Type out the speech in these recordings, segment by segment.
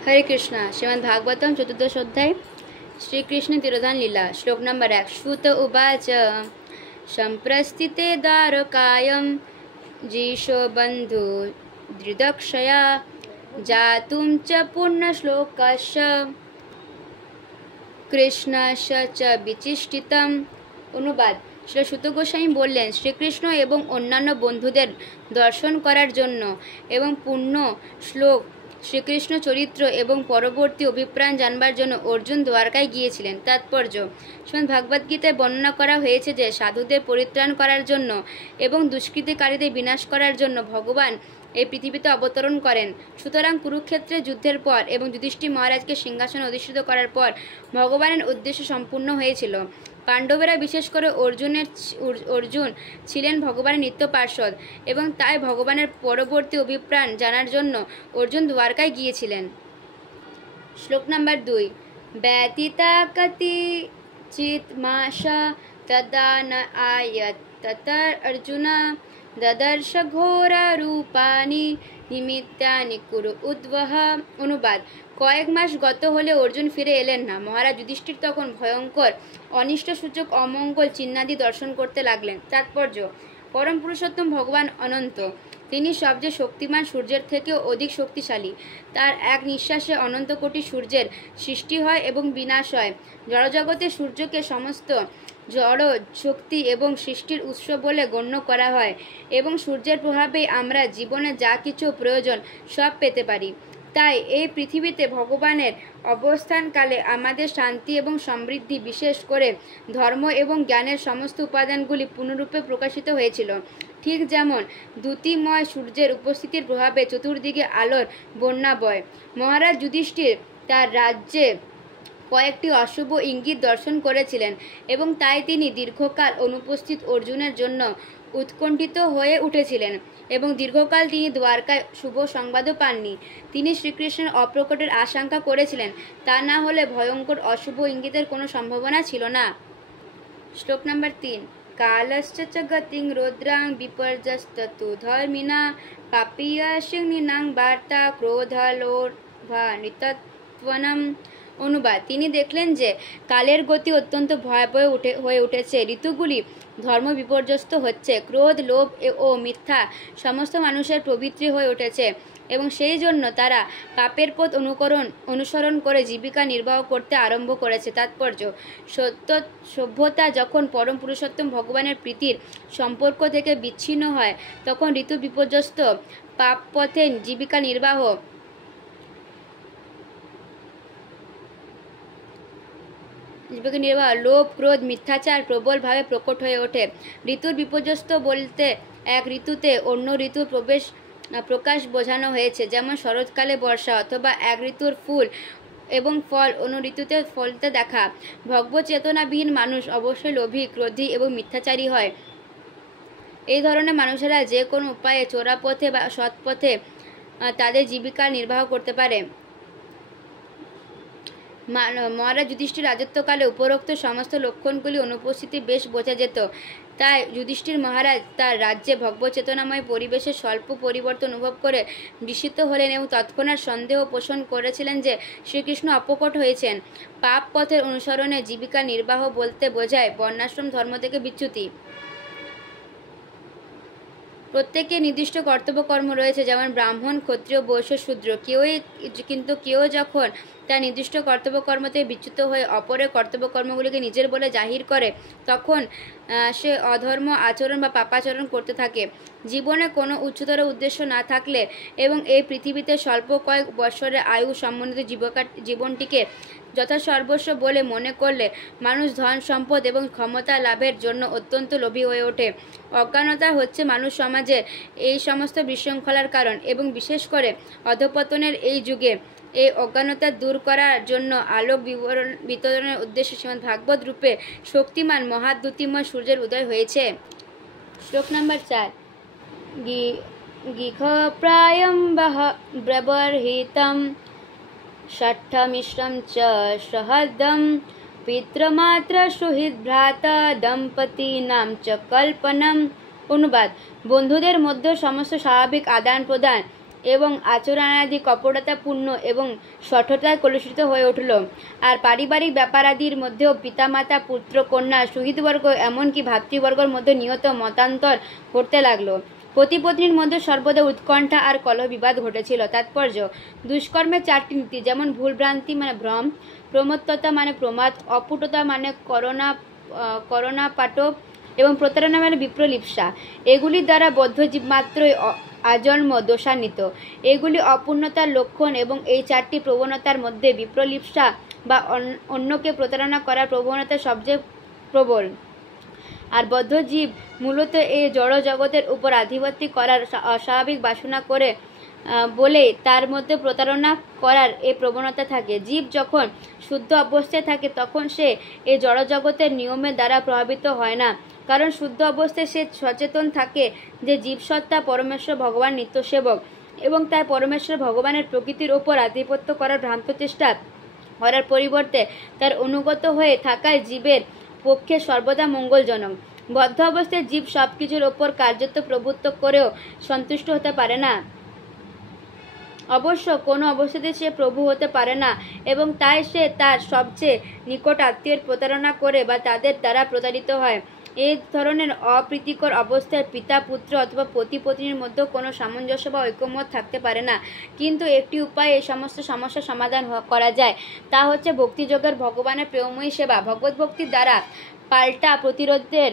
हरे कृष्णा। श्रीमद् भागवतम चतुर्दश अध्याय श्रीकृष्ण तिरोधान लीला। श्लोक नंबर 1। श्रुत उवाच संप्रस्थिते द्वारकायां जीशो बन्धु दृदक्षया जातुं च पूर्णश्लोकस्य कृष्णस्य च विचिष्टितम्। অনুবাদ। শ্রী সুত গোস্বামী বললেন, শ্রীকৃষ্ণ এবং অন্যান্য বন্ধুদের দর্শন করার জন্য এবং পূর্ণ শ্লোক শ্রীকৃষ্ণ চরিত্র এবং পরবর্তী অভিপ্রায় জানবার জন্য অর্জুন দ্বারকায় গিয়েছিলেন। তাৎপর্য: শ্রীমদ্ ভগবদ্গীতায় বর্ণনা করা হয়েছে যে সাধুদের পরিত্রাণ করার জন্য এবং দুষ্কৃতিকারীদের বিনাশ করার জন্য ভগবান এই পৃথিবীতে অবতরণ করেন। সুতরাং কুরুক্ষেত্রের যুদ্ধের পর এবং যুধিষ্ঠির মহারাজকে সিংহাসনে অধিষ্ঠিত করার পর ভগবানের উদ্দেশ্য সম্পূর্ণ হয়েছিল। পাণ্ডবেরা, বিশেষ করে অর্জুন ছিলেন ভগবানের নিত্য পার্ষদ এবং তাই ভগবানের পরবর্তী অভিপ্রায় জানার জন্য অর্জুন দ্বারকায় গিয়েছিলেন। শ্লোক নাম্বার 2। ব্যতীতা কতিচিৎ মাসা তদা ন আয়ত ততর অর্জুন দদর্শ ঘোরা রূপানি নিমিত্তানি কুরু উদ্বহ। অনুবাদ। কয়েক মাস গত হলে অর্জুন ফিরে এলেন না। মহারাজ যুধিষ্ঠির তখন ভয়ঙ্কর অনিষ্টসূচক অমঙ্গল চিহ্নাদি দর্শন করতে লাগলেন। তাৎপর্য: পরম পুরুষোত্তম ভগবান অনন্ত। তিনি সবচেয়ে শক্তিমান সূর্যের থেকেও অধিক শক্তিশালী। তার এক নিঃশ্বাসে অনন্ত কোটি সূর্যের সৃষ্টি হয় এবং বিনাশ হয়। জড়জগতে সূর্যকে সমস্ত জড় শক্তি এবং সৃষ্টির উৎস বলে গণ্য করা হয় এবং সূর্যের প্রভাবেই আমরা জীবনে যা কিছু প্রয়োজন সব পেতে পারি। তাই এই পৃথিবীতে ভগবানের অবস্থানকালে আমাদের শান্তি এবং সমৃদ্ধি, বিশেষ করে ধর্ম এবং জ্ঞানের সমস্ত উপাদানগুলি পূর্ণরূপে প্রকাশিত হয়েছিল। ঠিক যেমন দ্যুতিময় সূর্যের উপস্থিতির প্রভাবে চতুর্দিকে আলোর বন্যা বয়। মহারাজ যুধিষ্ঠির তার রাজ্যে কয়েকটি অশুভ ইঙ্গিত দর্শন করেছিলেন এবং তাই তিনি দীর্ঘকাল অনুপস্থিত অর্জুনের জন্য উৎকণ্ঠিত হয়ে উঠেছিলেন এবং দীর্ঘকাল তিনি দ্বারকায় শুভ সংবাদও পাননি। তিনি শ্রীকৃষ্ণের অপ্রকটের আশঙ্কা করেছিলেন, তা না হলে ভয়ঙ্কর অশুভ ইঙ্গিতের কোনো সম্ভাবনা ছিল না। শ্লোক নাম্বার 3। কালশ্চ চ গতিং রৌদ্রাং বিপর্যস্ততু ধর্মিণা পাপীয় সিংহিনাং বার্তা ক্রোধলোভা নৃতত্বনম। অনুবাদ। তিনি দেখলেন যে কালের গতি অত্যন্ত ভয়াবহ হয়ে উঠেছে। ঋতুগুলি ধর্ম বিপর্যস্ত হচ্ছে। ক্রোধ, লোভ ও মিথ্যা সমস্ত মানুষের প্রবৃত্তি হয়ে উঠেছে এবং সেই জন্য তারা পাপের পথ অনুসরণ করে জীবিকা নির্বাহ করতে আরম্ভ করেছে। তাৎপর্য: সভ্যতা যখন পরম পুরুষোত্তম ভগবানের প্রীতির সম্পর্ক থেকে বিচ্ছিন্ন হয় তখন ঋতু বিপর্যস্ত পাপ পথে জীবিকা নির্বাহ লোভ, ক্রোধ, মিথ্যাচার প্রবলভাবে প্রকট হয়ে ওঠে। ঋতুর বিপর্যস্ত বলতে এক ঋতুতে অন্য ঋতুর প্রকাশ বোঝানো হয়েছে, যেমন শরৎকালে বর্ষা অথবা এক ঋতুর ফুল এবং ফল অন্য ঋতুতে ফলতে দেখা। ভগবত চেতনাবিহীন মানুষ অবশ্যই লোভী, ক্রোধী এবং মিথ্যাচারী হয়। এই ধরনের মানুষেরা যে কোনো উপায়ে চোরা পথে বা সৎ পথে তাদের জীবিকা নির্বাহ করতে পারে। মহারাজ যুধিষ্ঠির রাজত্বকালে উপরোক্ত সমস্ত লক্ষণগুলি অনুপস্থিতি বেশ বোঝা যেত। তাই যুধিষ্ঠির মহারাজ তার রাজ্যে ভগবত চেতনাময় পরিবেশে স্বল্প পরিবর্তন অনুভব করে বিস্মিত হলেন এবং তৎক্ষণাৎ সন্দেহ পোষণ করেছিলেন যে শ্রীকৃষ্ণ অপ্রকট হয়েছেন। পাপ পথের অনুসরণে জীবিকা নির্বাহ বলতে বোঝায় বর্ণাশ্রম ধর্ম থেকে বিচ্যুতি। প্রত্যেকের নির্দিষ্ট কর্তব্যকর্ম রয়েছে, যেমন ব্রাহ্মণ, ক্ষত্রিয়, বৈশ্য, শূদ্র। কিন্তু কেউ যখন তার নির্দিষ্ট কর্তব্যকর্ম থেকে বিচ্যুত হয়ে অপরের কর্তব্যকর্মগুলিকে নিজের বলে জাহির করে তখন সে অধর্ম আচরণ বা পাপাচরণ করতে থাকে। জীবনে কোনো উচ্চতর উদ্দেশ্য না থাকলে এবং এই পৃথিবীতে স্বল্প কয়েক বৎসরের আয়ু সম্বন্ধিত জীবনটিকে যথাসর্বস্ব বলে মনে করলে মানুষ ধন সম্পদ এবং ক্ষমতা লাভের জন্য অত্যন্ত লোভী হয়ে ওঠে। অজ্ঞানতা হচ্ছে মানুষ সমাজের এই সমস্ত বিশৃঙ্খলার কারণ এবং বিশেষ করে অধঃপতনের এই যুগে এই অজ্ঞানতা দূর করার জন্য আলোক বিতরণের উদ্দেশ্যে শ্রীমদ্ ভাগবত রূপে শক্তিমান মহাদ্যুতিময় সূর্যের উদয় হয়েছে। শ্লোক নাম্বার 4। গীঘপ্রায়ং ব্যবহৃতম ষষ্ঠমিশ্রম চ সহদম পিতৃমাত্র সুহৃদ ভ্রাতা দম্পতিনাম চ কল্পনম। অনুবাদ। বন্ধুদের মধ্যে সমস্ত স্বাভাবিক আদান প্রদান এবং আচরণাদি কপটতাপূর্ণ এবং সঠতায় কলুষিত হয়ে উঠল। আর পারিবারিক ব্যাপারাদির মধ্যেও পিতামাতা পুত্র কন্যা শহীদবর্গ এমনকি ভাতৃবর্গের মধ্যে নিয়ত মতান্তর ঘটতে লাগলো। পতিপত্নীর মধ্যে সর্বদা উৎকণ্ঠা আর কলহ বিবাদ ঘটেছিল। তাৎপর্য: দুষ্কর্মের 4টি নীতি, যেমন ভুলভ্রান্তি মানে ভ্রম, প্রমত্ততা মানে প্রমাদ, অপুটতা মানে করণাপাটব এবং প্রতারণা মানে বিপ্রলিপ্সা। এগুলির দ্বারা বদ্ধজীব মাত্রই আজন্ম দোষান্বিত। এগুলি অপূর্ণতার লক্ষণ এবং এই 4টি প্রবণতার মধ্যে বিপ্রলিপ্সা বা অন্যকে প্রতারণা করার প্রবণতা সবচেয়ে প্রবল। আর বদ্ধজীব মূলত এই জড় জগতের উপর আধিপত্য করার অস্বাভাবিক বাসনা করে বলে তার মধ্যে প্রতারণা করার এই প্রবণতা থাকে। জীব যখন শুদ্ধ অবস্থায় থাকে তখন সে এই জড়জগতের নিয়মের দ্বারা প্রভাবিত হয় না, কারণ শুদ্ধ অবস্থায় সে সচেতন থাকে যে জীবসত্তা পরমেশ্বর ভগবান নিত্যসেবক এবং তাই পরমেশ্বর ভগবানের প্রকৃতির ওপর আধিপত্য করার ভ্রান্ত চেষ্টা করার পরিবর্তে তার অনুগত হয়ে থাকায় জীবের পক্ষে সর্বদা মঙ্গলজনক। বদ্ধ অবস্থায় জীব সব কিছুর ওপর কার্যত প্রভুত্ব করেও সন্তুষ্ট হতে পারে না। অবশ্য কোনো অবস্থাতে সে প্রভু হতে পারে না এবং তাই সে তার সবচেয়ে নিকট আত্মীয়ের প্রতারণা করে বা তাদের দ্বারা প্রতারিত হয়। এই ধরনের অপ্রীতিকর অবস্থায় পিতা পুত্র অথবা পতি পত্নীর মধ্যে কোনো সামঞ্জস্য বা ঐকমত্য থাকতে পারে না। কিন্তু একটি উপায়ে এই সমস্ত সমস্যার সমাধান করা যায়, তা হচ্ছে ভক্তিযোগের ভগবানের প্রেমময়ী সেবা। ভগবত ভক্তির দ্বারা পাল্টা প্রতিরোধের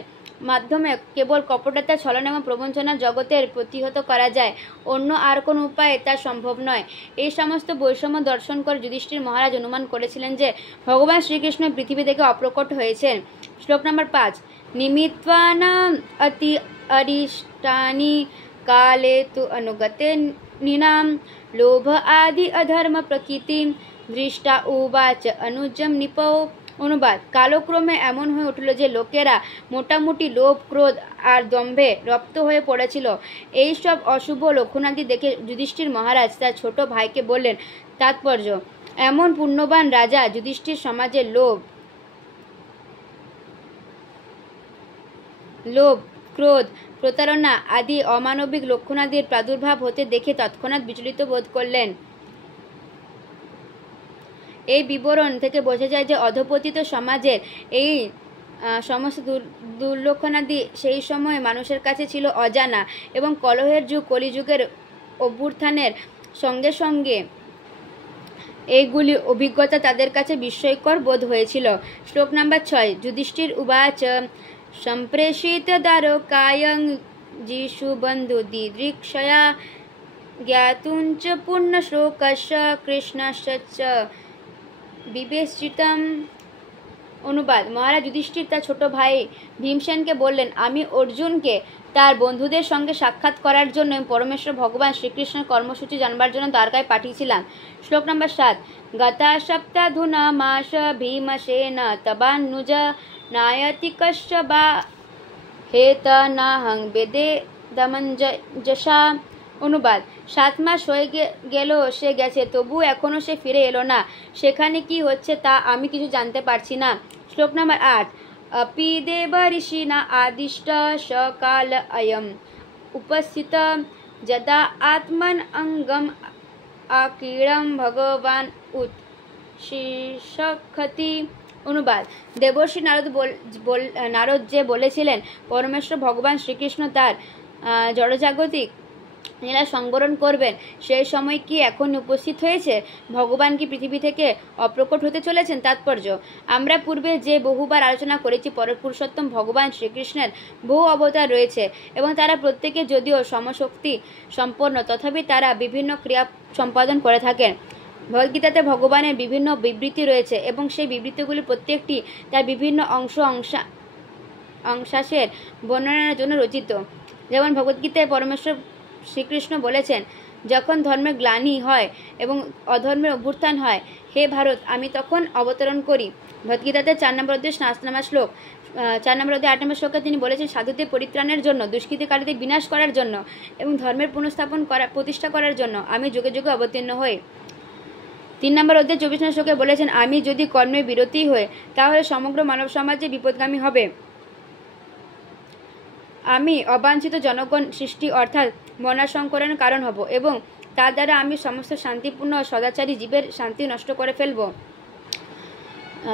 মাধ্যমে কেবল কপটতা, ছলনা এবং প্রবঞ্চনার জগতের প্রতিহত করা যায়, অন্য আর কোনো উপায়ে তা সম্ভব নয়। এই সমস্ত বৈষম্য দর্শন করে যুধিষ্ঠির মহারাজ অনুমান করেছিলেন যে ভগবান শ্রীকৃষ্ণ পৃথিবী থেকে অপ্রকট হয়েছেন। শ্লোক নম্বর 5। নিমিত্বানাম অতি অরিষ্টানি কালে তু অনুগতে নিনাম লোভ আদি অধর্ম প্রকৃতি দৃষ্টা উবাচ অনুজম নিপৌ। অনুবাদ: কালক্রমে এমন হয়ে উঠল যে লোকেরা মোটামুটি লোভ, ক্রোধ আর দম্ভে রপ্ত হয়ে পড়েছিল। এই সব অশুভ লক্ষণাদি দেখে যুধিষ্ঠির মহারাজ তার ছোট ভাইকে বললেন। তাৎপর্য: এমন পুণ্যবান রাজা যুধিষ্ঠির সমাজে লোভ, ক্রোধ, প্রতারণা আদি অমানবিক লক্ষণাদির প্রাদুর্ভাব হতে দেখে তৎক্ষণাৎ বিচলিত বোধ করলেন। এই বিবরণ থেকে বোঝা যায় যে অধঃপতিত সমাজের এই সমস্ত দুর্লক্ষণাদি সেই সময় মানুষের কাছে ছিল অজানা এবং কলহের যুগ কলিযুগের অভ্যুত্থানের সঙ্গে সঙ্গে এইগুলি অভিজ্ঞতা তাদের কাছে বিস্ময়কর বোধ হয়েছিল। শ্লোক নম্বর 6। যুধিষ্ঠির উবাচ সম্প্রেষিত দ্বারকায়ং যিশু বন্ধু দিদৃক্ষয়া জ্ঞাতুঞ্চ পূর্ণ শ্লোকস্য কৃষ্ণস্য বিবেচিতম। অনুবাদ: মহারাজ যুধিষ্ঠির তার ছোট ভাই ভীমসেনকে বললেন, আমি অর্জুনকে তার বন্ধুদের সঙ্গে সাক্ষাৎ করার জন্য পরমেশ্বর ভগবান শ্রীকৃষ্ণের কর্মসূচি জানবার জন্য দ্বারকায় পাঠিয়েছিলাম। শ্লোক নম্বর 7। গতা সপ্তাধুনা মাস ভীমসেন তবানুজ নায়তিকস্য বা হেত নাহং বেদে দমঞ্জসা। অনুবাদ: 7 মাস হয়ে গেল সে গেছে, তবু এখনো সে ফিরে এলো না। সেখানে কি হচ্ছে তা আমি কিছু জানতে পারছি না। শ্লোক নম্বর 8। अपि देव ऋषिना आदिष्ट सकाल अयम उपस्थित यदा आत्मन अंगम आकीर्णम भगवान उत्सिषखति। অনুবাদ: দেবর্ষি নারদ যে বলেছিলেন পরমেশ্বর ভগবান শ্রীকৃষ্ণ তার জড়জাগতিক লীলা সংবরণ করবেন, সেই সময় কি এখন উপস্থিত হয়েছে? ভগবান কি পৃথিবী থেকে অপ্রকট হতে চলেছেন? তাৎপর্য: আমরা পূর্বে যে বহুবার আলোচনা করেছি, পরপুরুষোত্তম ভগবান শ্রীকৃষ্ণের বহু অবতার রয়েছে এবং তারা প্রত্যেকে যদিও সমশক্তি সম্পন্ন, তথাপি তারা বিভিন্ন ক্রিয়া সম্পাদন করে থাকেন। ভগবদ্গীতাতে ভগবানের বিভিন্ন বিবৃতি রয়েছে এবং সেই বিবৃতিগুলি প্রত্যেকটি তার বিভিন্ন অংশের বর্ণনার জন্য রচিত। যেমন ভগবদ্গীতায় পরমেশ্বর শ্রীকৃষ্ণ বলেছেন, যখন ধর্মের গ্লানি হয় এবং অধর্মের অভ্যুত্থান হয়, হে ভারত, আমি তখন অবতরণ করি। ভগবদ্গীতাতে 4 নম্বর অধ্যায় 7 নম্বর শ্লোক, 4 নম্বর অধ্যায় 8 নম্বর শ্লোকে তিনি বলেছেন, সাধুদের পরিত্রাণের জন্য, দুষ্কৃতিকারীদের বিনাশ করার জন্য এবং ধর্মের প্রতিষ্ঠা করার জন্য আমি যুগে যুগে অবতীর্ণ হই। 3 নম্বর অধ্যায় 24 নম্বর শ্লোকে বলেছেন, আমি যদি কর্মের বিরতি হই তাহলে সমগ্র মানব সমাজে বিপদগামী হবে। আমি অবাঞ্ছিত জনগণ সৃষ্টি অর্থাৎ বর্ণাসংকরণের কারণ হব এবং তার দ্বারা আমি সমস্ত শান্তিপূর্ণ ও সদাচারী জীবের শান্তি নষ্ট করে ফেলব।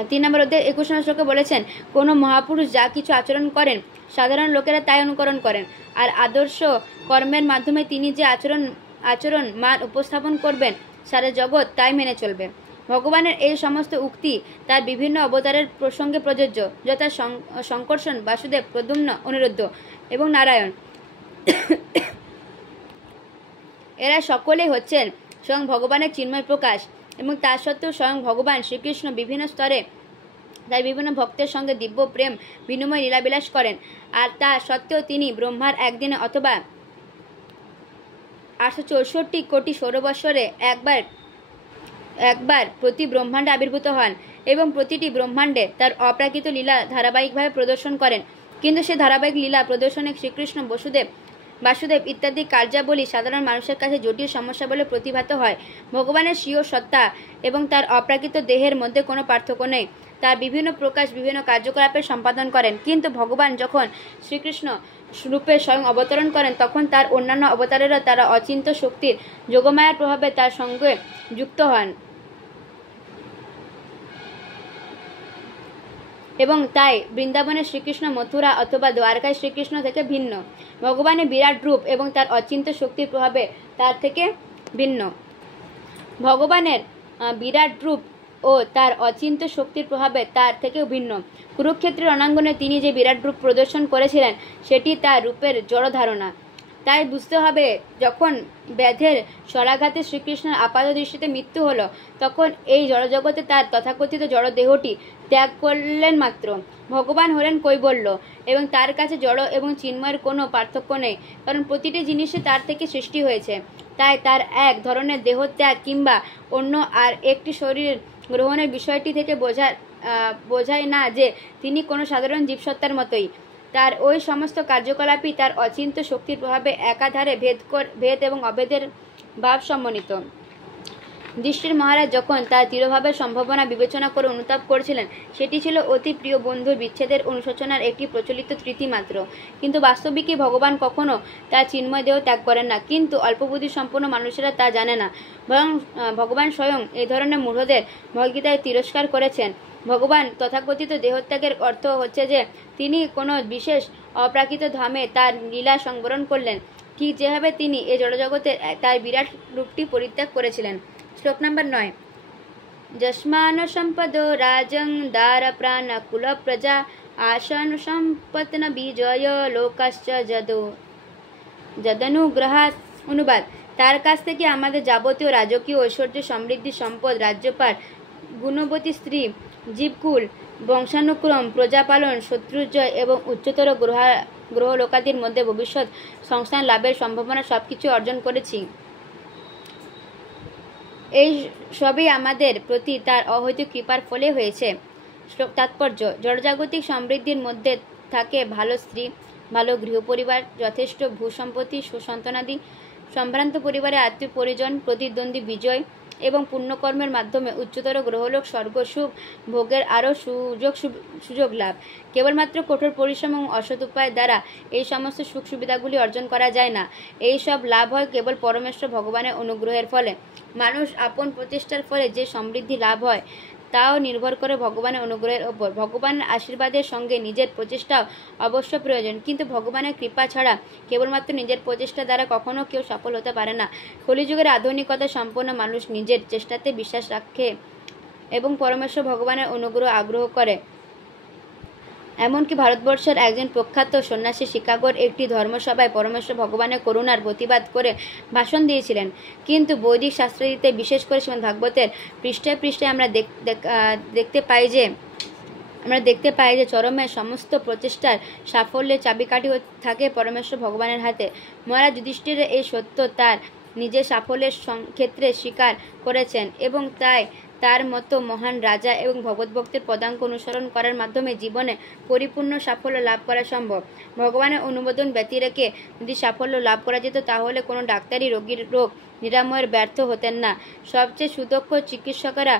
3 নম্বর অধ্যায় 21 নম্বর শ্লোকে বলেছেন, কোনো মহাপুরুষ যা কিছু আচরণ করেন সাধারণ লোকেরা তাই অনুকরণ করেন, আর আদর্শ কর্মের মাধ্যমে তিনি যে আচরণ মান উপস্থাপন করবেন সারা জগৎ তাই মেনে চলবে। ভগবানের এই সমস্ত উক্তি তার বিভিন্ন অবতারের প্রসঙ্গে প্রযোজ্য, যথা শঙ্কর্ষণ, বাসুদেব, প্রদ্যুম্ন, অনিরুদ্ধ এবং নারায়ণ। এরা সকলেই হচ্ছেন স্বয়ং ভগবানের চিন্ময় প্রকাশ, এবং তা সত্ত্বেও স্বয়ং ভগবান শ্রীকৃষ্ণ বিভিন্ন স্তরে তার বিভিন্ন ভক্তের সঙ্গে দিব্য প্রেম বিনিময় লীলাবিলাস করেন, আর তা সত্ত্বেও তিনি ব্রহ্মার একদিনে অথবা 864 কোটি সৌরবৎসরে একবার প্রতি ব্রহ্মাণ্ডে আবির্ভূত হন এবং প্রতিটি ব্রহ্মাণ্ডে তার অপ্রাকৃত লীলা ধারাবাহিকভাবে প্রদর্শন করেন। কিন্তু সে ধারাবাহিক লীলা প্রদর্শনে শ্রীকৃষ্ণ, বাসুদেব ইত্যাদি কার্যাবলী সাধারণ মানুষের কাছে জটিল সমস্যা বলে প্রতিভাত হয়। ভগবানের স্বীয় সত্তা এবং তার অপ্রাকৃত দেহের মধ্যে কোনো পার্থক্য নেই। তার বিভিন্ন প্রকাশ বিভিন্ন কার্যকলাপের সম্পাদন করেন, কিন্তু ভগবান যখন শ্রীকৃষ্ণ রূপে স্বয়ং অবতরণ করেন তখন তার অন্যান্য অবতারেরা তারা অচিন্ত শক্তির যোগমায়ার প্রভাবে তার সঙ্গে যুক্ত হন, এবং তাই বৃন্দাবনের শ্রীকৃষ্ণ মথুরা অথবা দ্বারকায় শ্রীকৃষ্ণ থেকে ভিন্ন। ভগবানের বিরাট রূপ এবং তার অচিন্ত শক্তির প্রভাবে তার থেকে ভিন্ন। ভগবানের বিরাট রূপ ও তার অচিন্ত শক্তির প্রভাবে তার থেকেও ভিন্ন। কুরুক্ষেত্রের রণাঙ্গনে তিনি যে বিরাট রূপ প্রদর্শন করেছিলেন সেটি তার রূপের জড় ধারণা। তাই বুঝতে হবে, যখন ব্যাধের স্বরাঘাতে শ্রীকৃষ্ণের আপাত দৃষ্টিতে মৃত্যু হলো, তখন এই জড়জগতে তার তথাকথিত জড় দেহটি ত্যাগ করলেন মাত্র। ভগবান হলেন কৈবল্য, এবং তার কাছে জড় এবং চিন্ময়ের কোনো পার্থক্য নেই, কারণ প্রতিটি জিনিসই তার থেকে সৃষ্টি হয়েছে। তাই তার এক ধরনের দেহ ত্যাগ কিংবা অন্য আর একটি শরীর গ্রহণের বিষয়টি থেকে বোঝায় না যে তিনি কোনো সাধারণ জীবসত্তার মতোই। তার ওই সমস্ত কার্যকলাপই তার অচিন্ত শক্তির প্রভাবে একাধারে ভেদ এবং অভেদের ভাব সমন্বিত। দৃষ্টির মহারাজ যখন তার তিরোভাবের সম্ভাবনা বিবেচনা করে অনুতাপ করেছিলেন, সেটি ছিল অতি প্রিয় বন্ধুর বিচ্ছেদের অনুশোচনার একটি প্রচলিত তৃতি মাত্র। কিন্তু বাস্তবিকই ভগবান কখনো তার চিন্ময় দেহ ত্যাগ করেন না, কিন্তু অল্পবুদ্ধি সম্পন্ন মানুষেরা তা জানে না। বরং ভগবান স্বয়ং এই ধরনের মূঢ়দের ভগবদ্গীতায় তিরস্কার করেছেন। ভগবান তথাকথিত দেহত্যাগের অর্থ হচ্ছে যে তিনি কোনো বিশেষ অপ্রাকৃত ধামে তার লীলা সংবরণ করলেন, ঠিক যেভাবে তিনি এই জড়জগতের তার বিরাট রূপটি পরিত্যাগ করেছিলেন। শ্লোক নম্বর 9। যস্মান সম্পদো রাজং দার প্রাণ কুল প্রজা আসন সম্পত্ন বিজয় লোকাশ্চ যদনুগ্রহাৎ। অনুবাদ: তার কাছ থেকে আমাদের যাবতীয় রাজকীয় ঐশ্বর্য, সমৃদ্ধি, সম্পদ, রাজ্যপাট, গুণবতী স্ত্রী, জীবকুল, বংশানুক্রম, প্রজাপালন, শত্রুজয় এবং উচ্চতর গ্রহলোকাদির মধ্যে ভবিষ্যৎ সংস্থান লাভের সম্ভাবনা সবকিছু অর্জন করেছি। এই সবই আমাদের প্রতি তার অহৈতুক কৃপার ফলে হয়েছে। শ্লোক তাৎপর্য: জড়জাগতিক সমৃদ্ধির মধ্যে থাকে ভালো স্ত্রী, ভালো গৃহপরিবার, যথেষ্ট ভূসম্পত্তি, সুসন্তানাদি, সম্ভ্রান্ত পরিবারে আত্মীয় পরিজন, প্রতিদ্বন্দ্বী বিজয় এবং পুণ্যকর্মের মাধ্যমে উচ্চতর গ্রহলোক স্বর্গ সুখ ভোগের আরও সুযোগ লাভ। কেবলমাত্র কঠোর পরিশ্রম এবং অসৎ উপায়ের দ্বারা এই সমস্ত সুখ সুবিধাগুলি অর্জন করা যায় না। এই সব লাভ হয় কেবল পরমেশ্বর ভগবানের অনুগ্রহের ফলে। মানুষ আপন প্রচেষ্টার ফলে যে সমৃদ্ধি লাভ হয় তাও নির্ভর করে ভগবানের অনুগ্রহের ওপর। ভগবানের আশীর্বাদের সঙ্গে নিজের প্রচেষ্টাও অবশ্য প্রয়োজন, কিন্তু ভগবানের কৃপা ছাড়া কেবলমাত্র নিজের প্রচেষ্টা দ্বারা কখনো কেউ সফল হতে পারে না। কলিযুগের আধুনিকতা সম্পন্ন মানুষ নিজের চেষ্টাতে বিশ্বাস রাখে এবং পরমেশ্বর ভগবানের অনুগ্রহ আগ্রহ করে। এমনকি ভারতবর্ষের একজন প্রখ্যাত সন্ন্যাসী শিকাগোর একটি ধর্মসভায় পরমেশ্বর ভগবানের করুণার প্রতিবাদ করে ভাষণ দিয়েছিলেন। কিন্তু বৈদিক শাস্ত্রাদিতে, বিশেষ করে শ্রীমদ্ ভাগবতের পৃষ্ঠায় পৃষ্ঠায় আমরা দেখতে পাই যে চরমের সমস্ত প্রচেষ্টার সাফল্যের চাবিকাঠি থাকে পরমেশ্বর ভগবানের হাতে। মহারাজ যুধিষ্ঠির এই সত্য তার নিজের সাফল্যের ক্ষেত্রে স্বীকার করেছেন, এবং তাই তার মতো মহান রাজা এবং ভগবদ্ভক্তের পদাঙ্ক অনুসরণ করার মাধ্যমে জীবনে পরিপূর্ণ সাফল্য লাভ করা সম্ভব। ভগবানের অনুমোদন ব্যতি রেখে যদি সাফল্য লাভ করা যেত তাহলে কোনো ডাক্তারই রোগীর রোগ নিরাময়ের ব্যর্থ হতেন না। সবচেয়ে সুদক্ষ চিকিৎসকেরা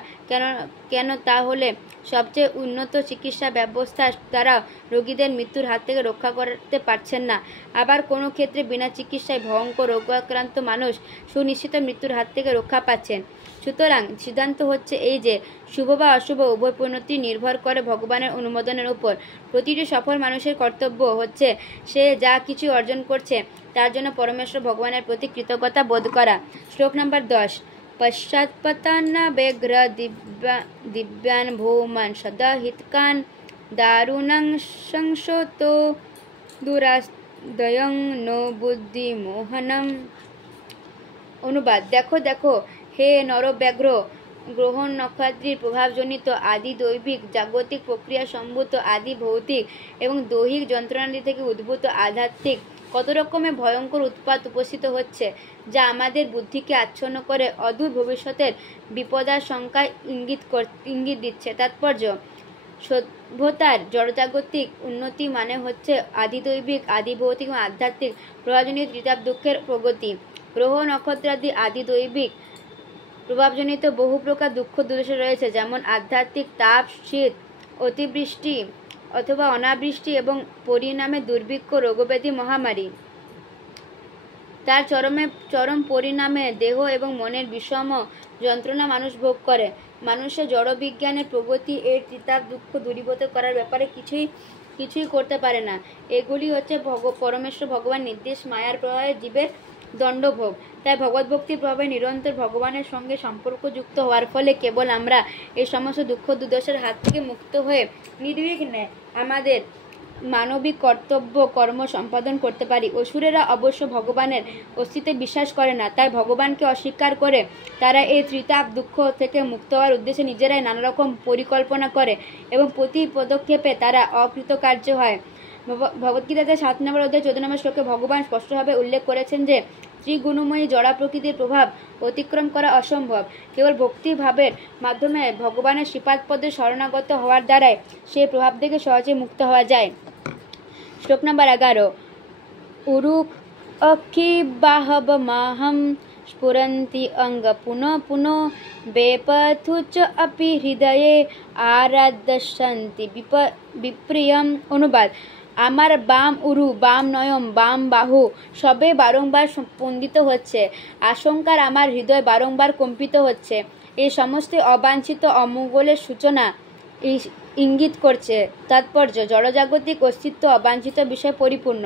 কেন তাহলে সবচেয়ে উন্নত চিকিৎসা ব্যবস্থা দ্বারা রোগীদের মৃত্যুর হাত থেকে রক্ষা করতে পারছেন না। আবার কোনো ক্ষেত্রে বিনা চিকিৎসায় ভয়ঙ্কর রোগাক্রান্ত মানুষ সুনিশ্চিত মৃত্যুর হাত থেকে রক্ষা পাচ্ছেন। সুতরাং সিদ্ধান্ত হচ্ছে এই যে শুভ বা অশুভ উভয় পরিণতি নির্ভর করে ভগবানের অনুমোদনের উপর। প্রতিটি সফল মানুষের কর্তব্য হচ্ছে সে যা কিছু অর্জন করছে তার জন্য পরমেশ্বর ভগবানের প্রতি কৃতজ্ঞতা বোধ করা। শ্লোক নম্বর 10। পশ্চাৎপতান্ন ব্যগ্র দিব্যান ভূমান সদহিতকান দারুণং সংশোতো দুরাদয়ং নো বুদ্ধি মোহনম। অনুবাদ: দেখো দেখো হে নরব্যাঘ্র, গ্রহণ নক্ষত্রের প্রভাবজনিত আদি দৈবিক জাগতিক প্রক্রিয়া সম্ভূত আদি ভৌতিক এবং দৈহিক যন্ত্রণাদি থেকে উদ্ভূত আধ্যাত্মিক কত রকমের ভয়ঙ্কর উৎপাত উপস্থিত হচ্ছে, যা আমাদের বুদ্ধিকে আচ্ছন্ন করে অদূর ভবিষ্যতের বিপদাশঙ্কা ইঙ্গিত দিচ্ছে। তাৎপর্য: সভ্যতার জড়জাগতিক উন্নতি মানে হচ্ছে আদিদৈবিক আদিভৌতিক এবং আধ্যাত্মিক প্রভাবজনিত ত্রিতাপ দুঃখের প্রগতি। গ্রহ নক্ষত্রাদি আদি দৈবিক প্রভাবজনিত বহু প্রকার দুঃখ দুর্দশা রয়েছে, যেমন আধ্যাত্মিক তাপ, শীত, অতিবৃষ্টি অথবা অনাবৃষ্টি এবং পরিণামে দুর্ভিক্ষ, রোগব্যাধি, মহামারী। তার চরম পরিণামে দেহ এবং মনের বিষম যন্ত্রণা মানুষ ভোগ করে। মানুষের জড়বিজ্ঞানের প্রগতি এর ত্রিতাপ দুঃখ দূরীভূত করার ব্যাপারে কিছুই করতে পারে না। এগুলি হচ্ছে পরমেশ্বর ভগবান নির্দেশ মায়ার প্রভাবে জীবের দণ্ডভোগ। তাই ভগবদ্ভক্তির প্রভাবে নিরন্তর ভগবানের সঙ্গে সম্পর্কযুক্ত হওয়ার ফলে কেবল আমরা এই সমস্ত দুঃখ দুর্দশার হাত থেকে মুক্ত হয়ে নির্বিঘ্নে আমাদের মানবিক কর্তব্য কর্ম সম্পাদন করতে পারি। অসুরেরা অবশ্য ভগবানের অস্তিত্বে বিশ্বাস করে না, তাই ভগবানকে অস্বীকার করে তারা এই ত্রিতাপ দুঃখ থেকে মুক্ত হওয়ার উদ্দেশ্যে নিজেরাই নানা রকম পরিকল্পনা করে এবং প্রতি পদক্ষেপে তারা অকৃতকার্য হয়। ভগবদ্গীতাতে 7 নম্বর অধ্যায় 14 নম্বর শ্লোকে ভগবান স্পষ্টভাবে উল্লেখ করেছেন যে ত্রিগুণময়ী জড়া প্রকৃতির প্রভাব অতিক্রম করা অসম্ভব। কেবল ভক্তিভাবের মাধ্যমে ভগবানের শ্রীপাদপদে শরণাগত হওয়ার দ্বারাই সেই প্রভাব থেকে সহজে মুক্ত হওয়া যায়। শ্লোক নম্বর 11। উরুক অক্ষিবাহবমাহম স্ফুরন্তি অঙ্গ পুনঃ পুনঃ বেপথুচ অপি হৃদয়ে আরাধ্যন্তি বিপ্রিয়ম। অনুবাদ: আমার বাম উরু, বাম নয়ন, বাম বাহু সবে বারংবার স্পন্দিত হচ্ছে। আশঙ্কার আমার হৃদয় বারংবার কম্পিত হচ্ছে। এই সমস্ত অবাঞ্ছিত অমঙ্গলের সূচনা ইঙ্গিত করছে। তাৎপর্য: জড়জাগতিক অস্তিত্ব অবাঞ্ছিত বিষয় পরিপূর্ণ।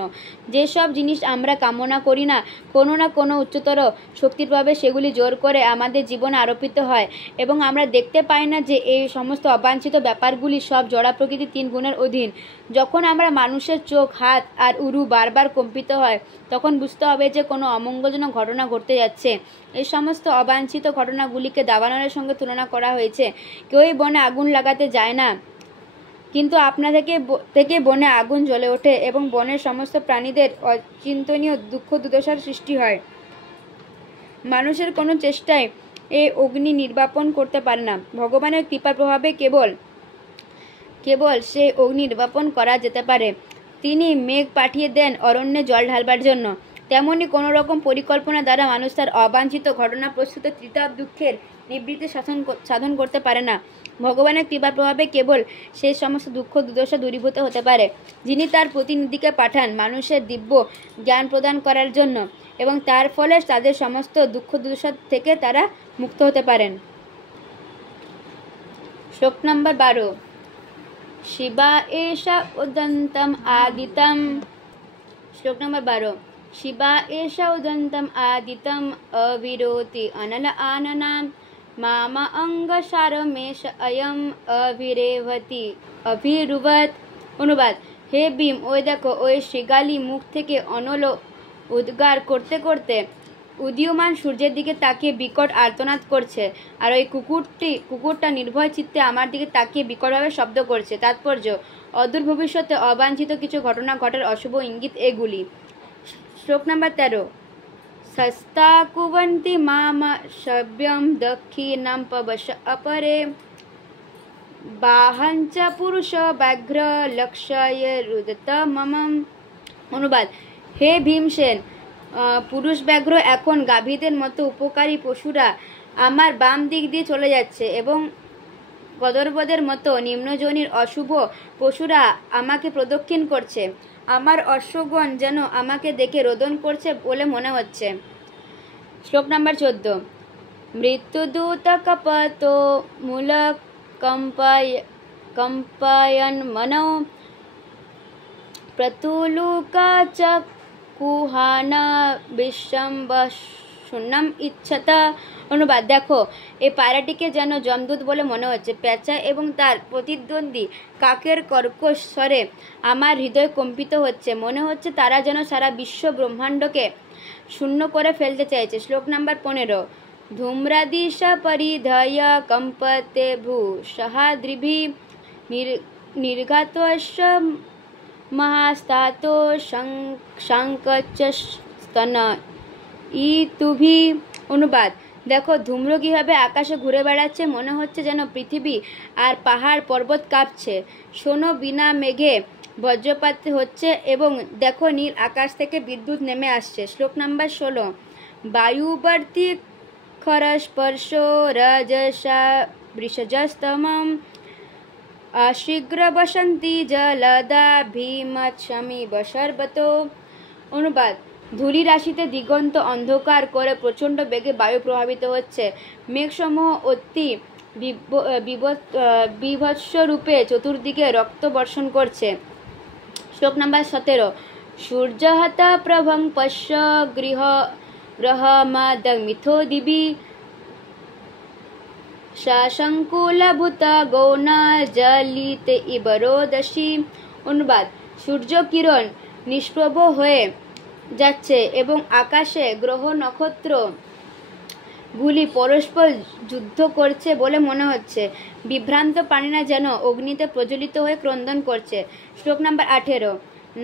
যেসব জিনিস আমরা কামনা করি না, কোনো না কোনো উচ্চতর শক্তির প্রভাবে সেগুলি জোর করে আমাদের জীবনে আরোপিত হয় এবং আমরা দেখতে পাই না যে এই সমস্ত অবাঞ্ছিত ব্যাপারগুলি সব জড়া প্রকৃতির 3 গুণের অধীন। যখন আমরা মানুষের চোখ, হাত আর উরু বারবার কম্পিত হয়, তখন বুঝতে হবে যে কোনো অমঙ্গলজনক ঘটনা ঘটতে যাচ্ছে। এই সমস্ত অবাঞ্ছিত ঘটনাগুলিকে দাবানলের সঙ্গে তুলনা করা হয়েছে। কেউই বনে আগুন লাগাতে যায় না, কিন্তু আপনা থেকে বনে আগুন জ্বলে ওঠে এবং বনের সমস্ত প্রাণীদের অচিন্তনীয় দুঃখ দুর্দশার সৃষ্টি হয়। মানুষের কোনো চেষ্টায় এই অগ্নি নির্বাপন করতে পারে না। ভগবানের কৃপার প্রভাবে কেবল সেই অগ্নি নির্বাপন করা যেতে পারে। তিনি মেঘ পাঠিয়ে দেন অরণ্যে জল ঢালবার জন্য। তেমনি কোনো রকম পরিকল্পনা দ্বারা মানুষ তার অবাঞ্ছিত ঘটনা প্রস্তুত ত্রিতাপ দুঃখের নিবৃত্তি সাধন করতে পারে না। ভগবানের কৃপার প্রভাবে কেবল সেই সমস্ত দুঃখ দুর্দশা দূরীভূত হতে পারে যিনি তার প্রতিনিধিকে পাঠান মানুষের দিব্য জ্ঞান প্রদান করার জন্য, এবং তার ফলে তাদের সমস্ত দুঃখ দুর্দশা থেকে তারা মুক্ত হতে পারেন। শ্লোক নম্বর 12। শিবা এষা উদন্তম আদিতম। শ্লোক নম্বর 12। শিবা এষা উদন্তম আদিতম অবিরোতি অনল আননাম মামা অঙ্গ সারমেশ অয়ম অভিরেভতি অভিরুবত। অনুবাদ: হে ভীম, ওই দেখো ওই শৃগালী মুখ থেকে অনল উদ্গার করতে করতে উদীয়মান সূর্যের দিকে তাকিয়ে বিকট আর্তনাদ করছে, আর ওই কুকুরটা নির্ভয় চিত্তে আমার দিকে তাকিয়ে বিকটভাবে শব্দ করছে। তাৎপর্য: অদূর ভবিষ্যতে অবাঞ্ছিত কিছু ঘটনা ঘটার অশুভ ইঙ্গিত এগুলি। শ্লোক নম্বর 13। सस्ता कुवन्ति माम सभ्यं दक्षिणं पवश अपरे বাহাঞ্চ পুরুষ ব্যাঘ্র লক্ষ্যয়ে রুদত মম। অনুবাদ, হে ভীমসেন, পুরুষ ব্যাঘ্র এখন গাভীদের মতো উপকারী পশুরা আমার বাম দিক দিয়ে চলে যাচ্ছে এবং গদর্বদের মতো নিম্নজনীর অশুভ পশুরা আমাকে প্রদক্ষিণ করছে। আমার অশ্বগণ যেন আমাকে দেখে রোদন করছে বলে মনে হচ্ছে। শ্লোক নাম্বার 14। মৃত্যুদূত কপতো মূলক কম্পায়ন মনো প্রতুলুকা চ কুহানা বিশ্বম্বশূন্যম ইচ্ছত। অনুবাদ, দেখো এই পায়রাটিকে যেন যমদূত বলে মনে হচ্ছে। পেঁচা এবং তার প্রতিদ্বন্দ্বী কাকের কর্কশ স্বরে আমার হৃদয় কম্পিত হচ্ছে। মনে হচ্ছে তারা যেন সারা বিশ্ব ব্রহ্মাণ্ডকে শূন্য করে ফেলতে চাইছে। শ্লোক নাম্বার 15। ধূম্রাদিশ পরিধয় কম্পতে ভূষহাদ্রিভি নির্ঘাতস্য মহাস্তাতো শঙ্কচস্তন ইতুভি। অনুবাদ, দেখো ধূম্র কীভাবে আকাশে ঘুরে বেড়াচ্ছে। মনে হচ্ছে যেন পৃথিবী আর পাহাড় পর্বত কাঁপছে। শোনো, বিনা মেঘে বজ্রপাত হচ্ছে এবং দেখো নীল আকাশ থেকে বিদ্যুৎ নেমে আসছে। শ্লোক নাম্বার 16। বায়ুবর্তী খরস্পর্শ রজসা বৃষজস্তমম অশীঘ্র বসন্তি জলদা ভীমচ্ছমি বসর্বত। অনুবাদ, ধূলি রাশিতে দিগন্ত অন্ধকার করে প্রচণ্ড বেগে বায়ু প্রভাবিত হচ্ছে। মেঘসমূহ অতি বিভৎস রূপে চতুর্দিকে রক্ত বর্ষণ করছে। শ্লোক নাম্বার 17। সূর্যহত প্রভং পশ্য গৃহ গ্রহমাদমিথো দিবি শাশঙ্কুলভূত গৌণ জলিতে ইবরোদশী। অনুবাদ, সূর্য কিরণ নিষ্প্রভ হয়ে যাচ্ছে এবং আকাশে গ্রহ নক্ষত্র গুলি পরস্পর যুদ্ধ করছে বলে মনে হচ্ছে। বিভ্রান্ত প্রাণীরা যেন অগ্নিতে প্রজ্বলিত হয়ে ক্রন্দন করছে। শ্লোক নাম্বার 18।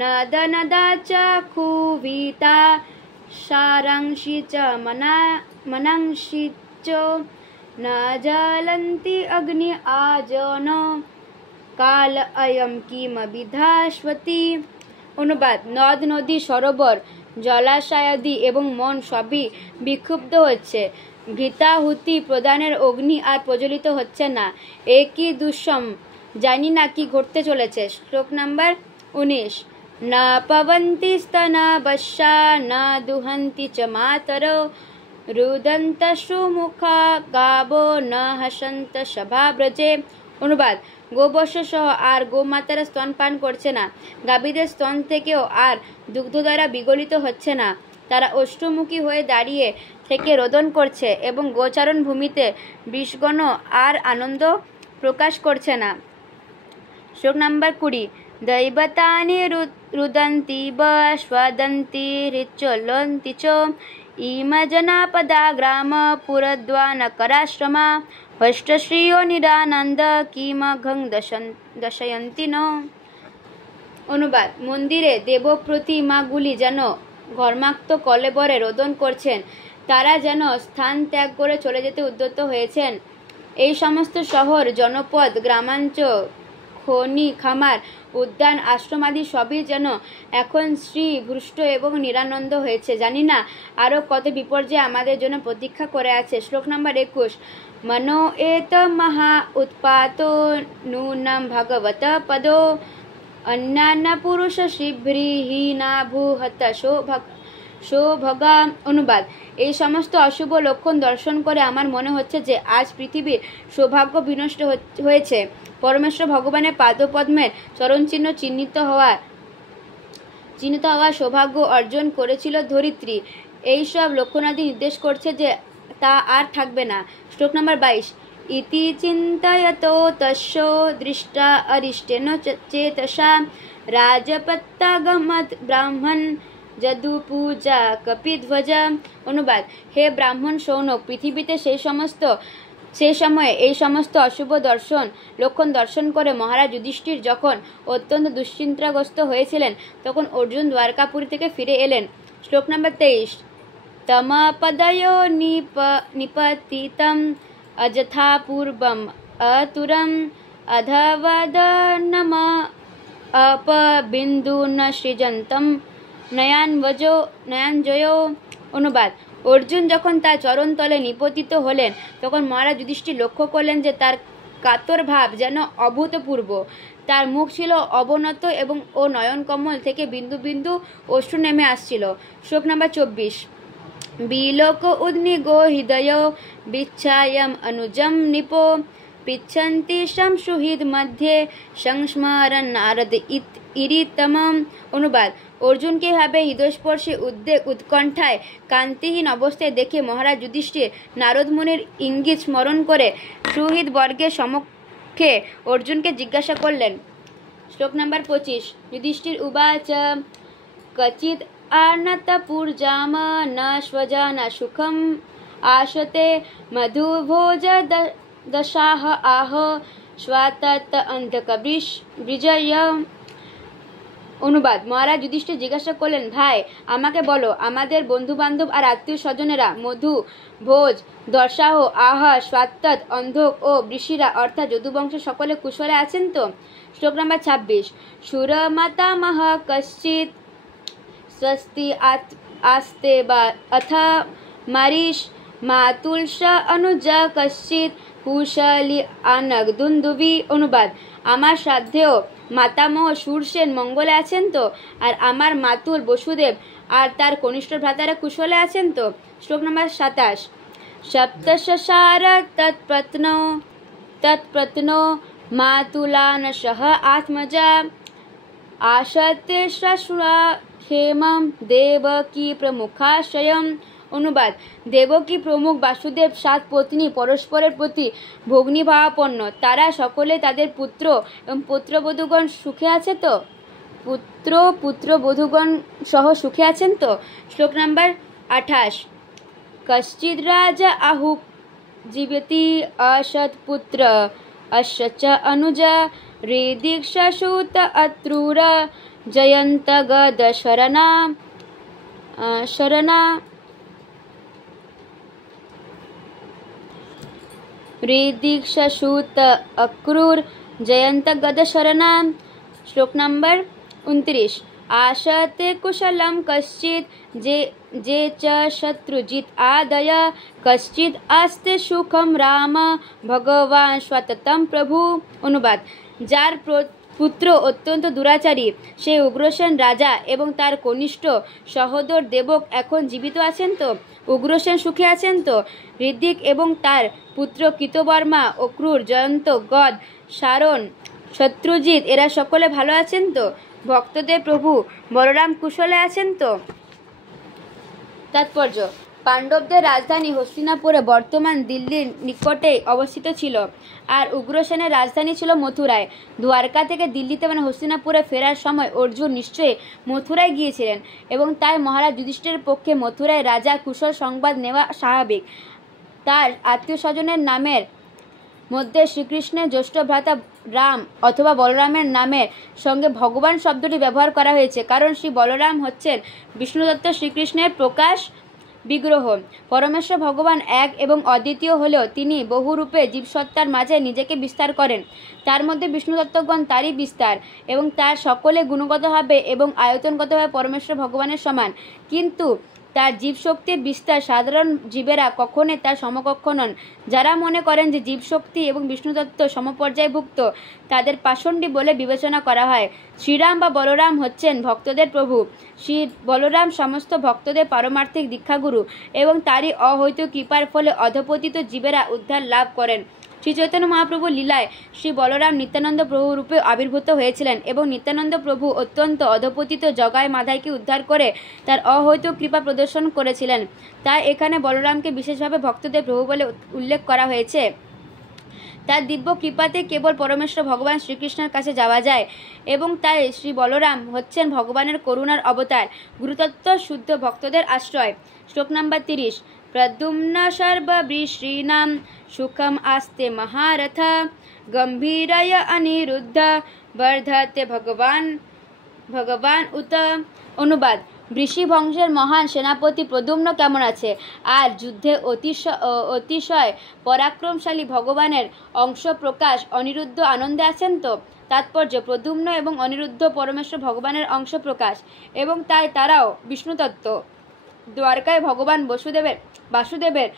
নদ নদা চ খুভিতা সারাংশি চ মনাংশি চ ন জ্বলন্তি অগ্নি আজন কাল অয়ম কিম বিধাস্বতী। অনুবাদ, নদ নদী সরোবর জলাশয়াদি এবং মন সবই বিক্ষুব্ধ হচ্ছে। ঘৃতাহুতি প্রদানের অগ্নি আর প্রজ্বলিত হচ্ছে না। একই দুঃসম, জানি না কি ঘটতে চলেছে। শ্লোক নাম্বার 19। না পবন্তি স্তনা বশ্যা না দুহন্তি চ মাতর রুদন্ত সুমুখা গাবো ন হাসন্ত সভাব্রজে। অনুবাদ, গোবর্ষ সহ আর গোমাতারা স্তন পান করছে না। গাভীদের স্তন থেকেও আর দুগ্ধ দ্বারা বিগলিত হচ্ছে না। তারা অষ্টমুখী হয়ে দাঁড়িয়ে থেকে রোদন করছে এবং গোচারণ ভূমিতে বৃষগণ আর আনন্দ প্রকাশ করছে না। শ্লোক নাম্বার 20। দৈবতানি রুদন্তি বস্বদন্তি ঋচ্চলন্তি চ ইমজনাপদা গ্রাম পুরদ্বান করাশ্রমা হষ্টশ্রিয় নিরানন্দ কিমঘং দশয়ন্তি ন। অনুবাদ, মন্দিরে দেবপ্রতিমাগুলি যেন ঘর্মাক্ত কলেবরে রোদন করছেন। তারা যেন স্থান ত্যাগ করে চলে যেতে উদ্যত হয়েছেন। এই সমস্ত শহর, জনপদ, গ্রামাঞ্চল, খনি খামার, উদ্যান, আশ্রমাদি সবই যেন এখন শ্রীভৃষ্ট এবং নিরানন্দ হয়েছে। জানি না আরও কত বিপর্যয় আমাদের জন্য প্রতীক্ষা করে আছে। শ্লোক নাম্বার 21। মনো এত মহা উৎপাত নূনম ভগবত পদো অন্যান্য পুরুষ শিভ্রিহীনা ভূহত সৌভগা। অনুবাদ, এই সমস্ত অশুভ লক্ষণ দর্শন করে আমার মনে হচ্ছে যে আজ পৃথিবীর সৌভাগ্য বিনষ্ট হয়েছে। পরমেশ্বর ভগবানের পাদপদ্মের চরণচিহ্ন চিহ্নিত হওয়া সৌভাগ্য অর্জন করেছিল ধরিত্রী। এই সব লক্ষণাদি নির্দেশ করছে যে তা আর থাকবে না। শ্লোক নাম্বার 22। ইতি চিন্তয়তো তস্য দৃষ্টা অরিষ্টেন চেতসা রাজপত্যাগমৎ ব্রাহ্মণ যদু পূজা কপিধ্বজ। অনুবাদ, হে ব্রাহ্মণ শৌনক, পৃথিবীতে সেই সময়ে এই সমস্ত অশুভ লক্ষণ দর্শন করে মহারাজ যুধিষ্ঠির যখন অত্যন্ত দুশ্চিন্তাগ্রস্ত হয়েছিলেন তখন অর্জুন দ্বারকাপুরী থেকে ফিরে এলেন। শ্লোক নাম্বার 23। तमपदयो निपतितम् अजथा पूर्वम् अतुरम् अधवदनम अपबिन्दुन সৃজন্তম নয়াঞ্জয়। অনুবাদ: অর্জুন যখন তার চরণতলে নিপতিত হলেন তখন মহারাজ যুধিষ্ঠির লক্ষ্য করলেন যে তার কাতর ভাব যেন অভূতপূর্ব। তার মুখ ছিল অবনত এবং ও নয়ন কমল থেকে বিন্দু বিন্দু অশ্রু নেমে আসছিল। শ্লোক নম্বর 24। বিলোক উদ্নিগো হৃদয় বিচ্ছায়ম অনুজম নিপো পিচ্ছন্তি সংসুহৃদ মধ্যে সংস্মরণ নারদ ইরিতমম। অনুবাদ: অর্জুনকে ভাবে হৃদয়স্পর্শী উদ্বেগ উৎকণ্ঠায় কান্তিহীন অবস্থায় দেখে মহারাজ যুধিষ্ঠির নারদ মুনির ইঙ্গিত স্মরণ করে সুহৃদ বর্গের সমক্ষে অর্জুনকে জিজ্ঞাসা করলেন। শ্লোক নম্বর 25। যুধিষ্ঠির উবাচ কচিৎ আর্ণতপুরজাম ন স্বজন সুখম আশতে মধুভোজ দশাহ আহ স্বাতত অন্ধকবৃজয়। অনুবাদ: মহারাজ যুধিষ্ঠির জিজ্ঞাসা করলেন, ভাই আমাকে বলো, আমাদের বন্ধু বান্ধব আর আত্মীয় স্বজনেরা মধু ভোজ দর্শাহ আহ স্বাতত অন্ধক ও বৃষিরা অর্থাৎ যদুবংশের সকলে কুশলে আছেন তো? শ্লোক নম্বর 26। সুরমাতামহ কশ্চিৎ স্বস্তি আস্তে বা অথ মারিশ মাতুলস অনুজ কশ্চিৎ কুশলী আনক দুন্দুবি। অনুবাদ: আমার শ্রাদ্ধেয় মাতামহ সুরসেন মঙ্গলে আছেন তো? আর আমার মাতুল বসুদেব আর তার কনিষ্ঠ ভ্রাতারা কুশলে আছেন তো? শ্লোক নম্বর 27। সপ্তশার তৎপ্রত্নো মাতুলান সহ আত্মজা আশতে শ্বাসুরা ক্ষেমম দেবকী প্রমুখাশয়ম। অনুবাদ: দেবকী প্রমুখ বাসুদেব 7 পত্নী পরস্পরের প্রতি ভগ্নীভাবাপন্ন। তারা সকলে তাদের পুত্র এবং পুত্রবধূগণ সুখে আছে তো? পুত্রবধূগণ সহ সুখে আছেন তো? শ্লোক নম্বর 28। কশ্চিৎ রাজা আহুক জীবতি অসৎপুত্র অশ্চ অনুজা হৃদিক্ষসূত অত্রুর জয়ন্ত গদ শরণা হৃদিক্ষসূত অক্রূর জয়ন্ত গদ শরণা। শ্লোক নম্বর 29। आशते कुशलं कश्चित् जे च शत्रुजित् आदय कश्चित् आस्ते सुखम राम भगवान स्वततम प्रभु। অনুবাদ: যার পুত্র অত্যন্ত দুরাচারী সে উগ্রসেন রাজা এবং তার কনিষ্ঠ সহোদর দেবক এখন জীবিত আছেন তো? উগ্রসেন সুখে আছেন তো? ঋদ্ধিক এবং তার পুত্র কৃতবর্মা অক্রূর জয়ন্ত গদ সারণ শত্রুজিৎ এরা সকলে ভালো আছেন তো? ভক্তদের প্রভু বলরাম কুশলে আছেন তো? তাৎপর্য: পাণ্ডবদের রাজধানী হস্তিনাপুরে বর্তমান দিল্লির নিকটে অবস্থিত ছিল, আর উগ্রসেনের রাজধানী ছিল মথুরায়। দ্বারকা থেকে দিল্লিতে মানে হস্তিনাপুরে ফেরার সময় অর্জুন নিশ্চয়ই মথুরায় গিয়েছিলেন এবং তাই মহারাজ যুধিষ্ঠিরের পক্ষে মথুরায় রাজা কুশল সংবাদ নেওয়া স্বাভাবিক। তার আত্মীয় স্বজনের নামের মধ্যে শ্রীকৃষ্ণের জ্যেষ্ঠ ভ্রাতা রাম অথবা বলরামের নামের সঙ্গে ভগবান শব্দটি ব্যবহার করা হয়েছে, কারণ শ্রী বলরাম হচ্ছেন বিষ্ণুদত্ত শ্রীকৃষ্ণের প্রকাশ বিগ্রহ। পরমেশ্বর ভগবান এক এবং অদ্বিতীয় হলেও তিনি বহুরূপে জীবসত্তার মাঝে নিজেকে বিস্তার করেন। তার মধ্যে বিষ্ণুদত্তগণ তারই বিস্তার এবং তার সকলে গুণগতভাবে এবং আয়তনগতভাবে পরমেশ্বর ভগবানের সমান, কিন্তু তার জীবশক্তির বিস্তার সাধারণ জীবেরা কখনোই তার সমকক্ষ নন। যারা মনে করেন যে জীবশক্তি এবং বিষ্ণুদত্ত সমপর্যায়ভুক্ত তাদের পাষণ্ডী বলে বিবেচনা করা হয়। শ্রীরাম বা বলরাম হচ্ছেন ভক্তদের প্রভু। শ্রী বলরাম সমস্ত ভক্তদের পারমার্থিক দীক্ষাগুরু এবং তারই অহৈতুক কৃপার ফলে অধপতিত জীবেরা উদ্ধার লাভ করেন। শ্রী চৈতন্য মহাপ্রভু লীলায় শ্রী বলরাম নিত্যানন্দ প্রভু রূপে আবির্ভূত হয়েছিলেন এবং নিত্যানন্দ প্রভু অত্যন্ত অধপতিত জগায় মাধাইকে উদ্ধার করে তার অহৈতুক কৃপা প্রদর্শন করেছিলেন। তাই এখানে বলরামকে বিশেষভাবে ভক্তদের প্রভু বলে উল্লেখ করা হয়েছে। তার দিব্য কৃপাতে কেবল পরমেশ্বর ভগবান শ্রীকৃষ্ণের কাছে যাওয়া যায় এবং তাই শ্রী বলরাম হচ্ছেন ভগবানের করুণার অবতার, গুরুতত্ত্ব শুদ্ধ ভক্তদের আশ্রয়। শ্লোক নম্বর 30। प्रद्युम्न सर्ववृषीणां सुखम आस्ते महारथ गंभीरय अनिरुद्ध वर्धते भगवान उत। অনুবাদ: বৃষি বংশের মহান সেনাপতি প্রদ্যুম্ন কেমন আছে? আর যুদ্ধে অতিশয় পরাক্রমশালী ভগবানের অংশ প্রকাশ অনিরুদ্ধ আনন্দে আছেন তো? তাৎপর্য: প্রদ্যুম্ন এবং অনিরুদ্ধ পরমেশ্বর ভগবানের অংশ প্রকাশ, এবং তাই তারাও বিষ্ণু তত্ত্ব। দ্বারকায় ভগবান বাসুদেবের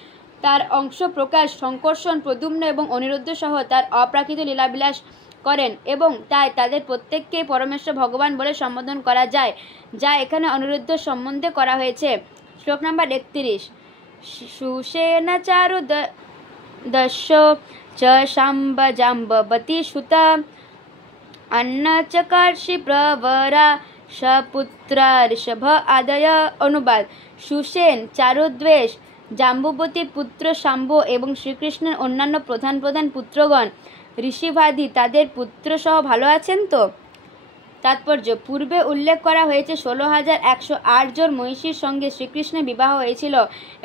তার অংশ প্রকাশ সংকর্ষণ প্রদ্যুম্ন এবং অনিরুদ্ধ সহ তার অপ্রাকৃত লীলাবিলাস করেন, এবং তাই তাদের প্রত্যেককে পরমেশ্বর ভগবান বলে সম্বোধন করা যায়, যা এখানে অনিরুদ্ধ সম্বন্ধে করা হয়েছে। শ্লোক নাম্বার 31। সুষেণ চারু দস্য চ জাম্ববতী সুতা অন্ন চকার্ষি প্রবরা সপুত্রা ঋষভ আদয়। অনুবাদ: সুষেণ, চারুদ্বেষ, জাম্বুবতীর পুত্র শাম্ব এবং শ্রীকৃষ্ণের অন্যান্য প্রধান পুত্রগণ ঋষিবাদী তাদের পুত্র সহ ভালো আছেন তো? তাৎপর্য: পূর্বে উল্লেখ করা হয়েছে 16,108 জন মহিষীর সঙ্গে শ্রীকৃষ্ণের বিবাহ হয়েছিল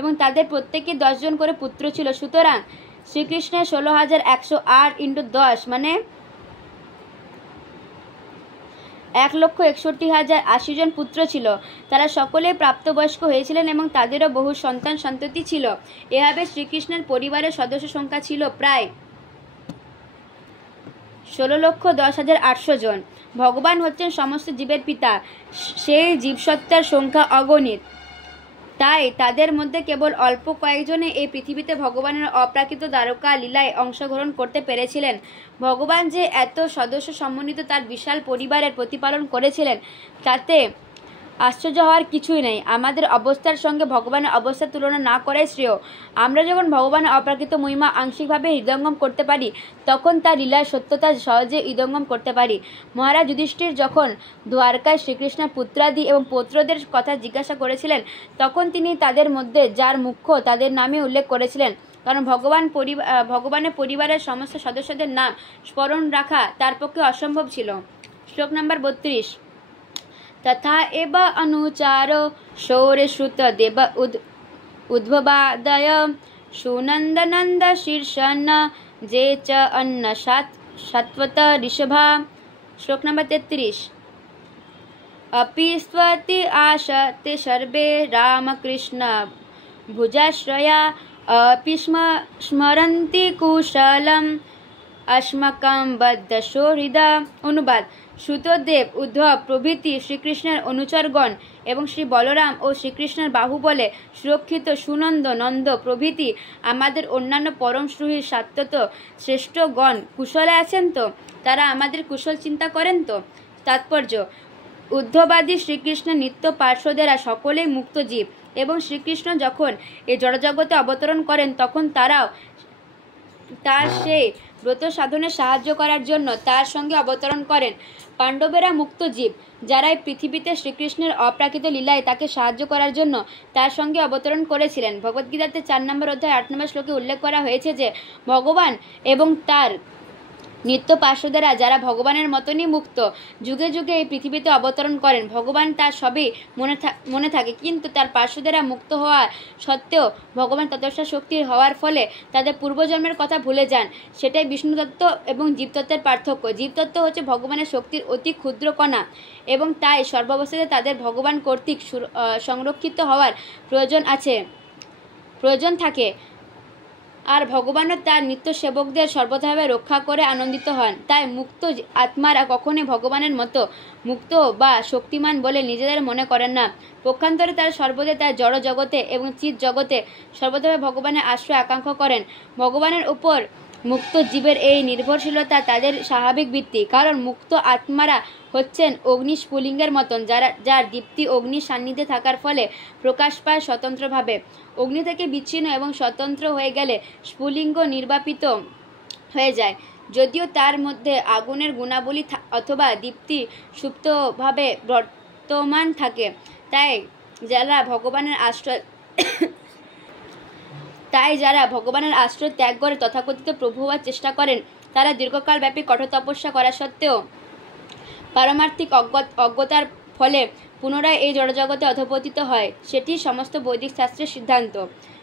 এবং তাদের প্রত্যেকে 10 জন করে পুত্র ছিল। সুতরাং শ্রীকৃষ্ণের 16,108 × 10 মানে 1,61,080 জন পুত্র ছিল। তারা সকলেই প্রাপ্তবয়স্ক হয়েছিলেন এবং তাদেরও বহু সন্ততি ছিল। এভাবে শ্রীকৃষ্ণের পরিবারের সদস্য সংখ্যা ছিল প্রায় 16,10,800 জন। ভগবান হচ্ছেন সমস্ত জীবের পিতা। সেই জীবসত্তার সংখ্যা অগণিত, তাই তাদের মধ্যে কেবল অল্প কয়েকজনে এই পৃথিবীতে ভগবানের অপ্রাকৃত দ্বারকা লীলায় অংশগ্রহণ করতে পেরেছিলেন। ভগবান যে এত সদস্য সমন্বিত তার বিশাল পরিবারের প্রতিপালন করেছিলেন, তাতে আশ্চর্য হওয়ার কিছুই নেই। আমাদের অবস্থার সঙ্গে ভগবানের অবস্থার তুলনা না করাই শ্রেয়। আমরা যখন ভগবানের অপ্রাকৃত মহিমা আংশিকভাবে হৃদয়ঙ্গম করতে পারি, তখন তার লীলার সত্যতা সহজে হৃদয়ঙ্গম করতে পারি। মহারাজ যুধিষ্ঠির যখন দ্বারকায় শ্রীকৃষ্ণের পুত্রাদি এবং পৌত্রদের কথা জিজ্ঞাসা করেছিলেন, তখন তিনি তাদের মধ্যে যার মুখ্য তাদের নামে উল্লেখ করেছিলেন, কারণ ভগবানের পরিবারের সমস্ত সদস্যদের নাম স্মরণ রাখা তার পক্ষে অসম্ভব ছিল। শ্লোক নাম্বার 32। तथा एव अनुचारो शौर्यश्रुतदेव उद्भवादय सुनन्दनन्द शीर्षन्न जे च अन्न सात्वत ऋषभा। श्लोक नंबर 33। अपि स्वति आशते सर्वे रामकृष्ण भुजाश्रया अपि स्मरन्ति कुशलम् अस्माकं बद्धशो हृदय। অনুবাদ: সুতদেব, উদ্ধব প্রভৃতি শ্রীকৃষ্ণের অনুচরগণ এবং শ্রী বলরাম ও শ্রীকৃষ্ণের বাহুবলে সুরক্ষিত সুনন্দ, নন্দ প্রভৃতি আমাদের অন্যান্য পরম সুহৃদ সাত্ত্বত শ্রেষ্ঠগণ কুশলে আছেন তো? তারা আমাদের কুশল চিন্তা করেন তো? তাৎপর্য: উদ্ধবাদী শ্রীকৃষ্ণের নিত্য পার্শ্বদেরা সকলেই মুক্ত জীব, এবং শ্রীকৃষ্ণ যখন এই জড়জগতে অবতরণ করেন তখন তারাও তার সেই ব্রত সাধনে সাহায্য করার জন্য তার সঙ্গে অবতরণ করেন। পাণ্ডবেরা মুক্ত জীব, যারা এই পৃথিবীতে শ্রীকৃষ্ণের অপ্রাকৃত লীলায় তাকে সাহায্য করার জন্য তার সঙ্গে অবতরণ করেছিলেন। ভগবদ্গীতাতে 4 নম্বর অধ্যায় 8 নম্বর শ্লোকে উল্লেখ করা হয়েছে যে ভগবান এবং তার নিত্য পার্শ্বদেরা যারা ভগবানের মতনই মুক্ত যুগে যুগে এই পৃথিবীতে অবতরণ করেন। ভগবান তার সবই মনে থাকে, কিন্তু তার পার্শ্বদেরা মুক্ত হওয়া সত্ত্বেও ভগবান ততস্যা শক্তির হওয়ার ফলে তাদের পূর্বজন্মের কথা ভুলে যান। সেটাই বিষ্ণুতত্ত্ব এবং জীবতত্ত্বের পার্থক্য। জীবতত্ত্ব হচ্ছে ভগবানের শক্তির অতি ক্ষুদ্র কণা, এবং তাই সর্বাবস্থাতে তাদের ভগবান কর্তৃক সংরক্ষিত হওয়ার প্রয়োজন থাকে, আর ভগবানও তার নিত্য সেবকদের সর্বদাভাবে রক্ষা করে আনন্দিত হন। তাই মুক্ত আত্মারা কখনোই ভগবানের মতো মুক্ত বা শক্তিমান বলে নিজেদের মনে করেন না। পক্ষান্তরে তারা সর্বদাই তার জড় জগতে এবং চিৎ জগতে সর্বদাভাবে ভগবানের আশ্রয় আকাঙ্ক্ষা করেন। ভগবানের উপর মুক্ত জীবের এই নির্ভরশীলতা তাদের স্বাভাবিক বৃত্তি, কারণ মুক্ত আত্মারা হচ্ছেন অগ্নি স্ফুলিঙ্গের মতন, যার দীপ্তি অগ্নির সান্নিধ্যে থাকার ফলে প্রকাশ পায় স্বতন্ত্রভাবে। অগ্নি থেকে বিচ্ছিন্ন এবং স্বতন্ত্র হয়ে গেলে স্ফুলিঙ্গ নির্বাপিত হয়ে যায়, যদিও তার মধ্যে আগুনের গুণাবলী অথবা দীপ্তি সুপ্তভাবে বর্তমান থাকে। তাই যারা ভগবানের আশ্রয় ত্যাগ করে তথাকথিত প্রভু হওয়ার চেষ্টা করেন, তারা দীর্ঘকালব্যাপী কঠোর তপস্যা করা সত্ত্বেও পারমার্থিক অজ্ঞতার ফলে পুনরায় এই জড়জগতে অধঃপতিত হয়। সেটি সমস্ত বৈদিক শাস্ত্রের সিদ্ধান্ত।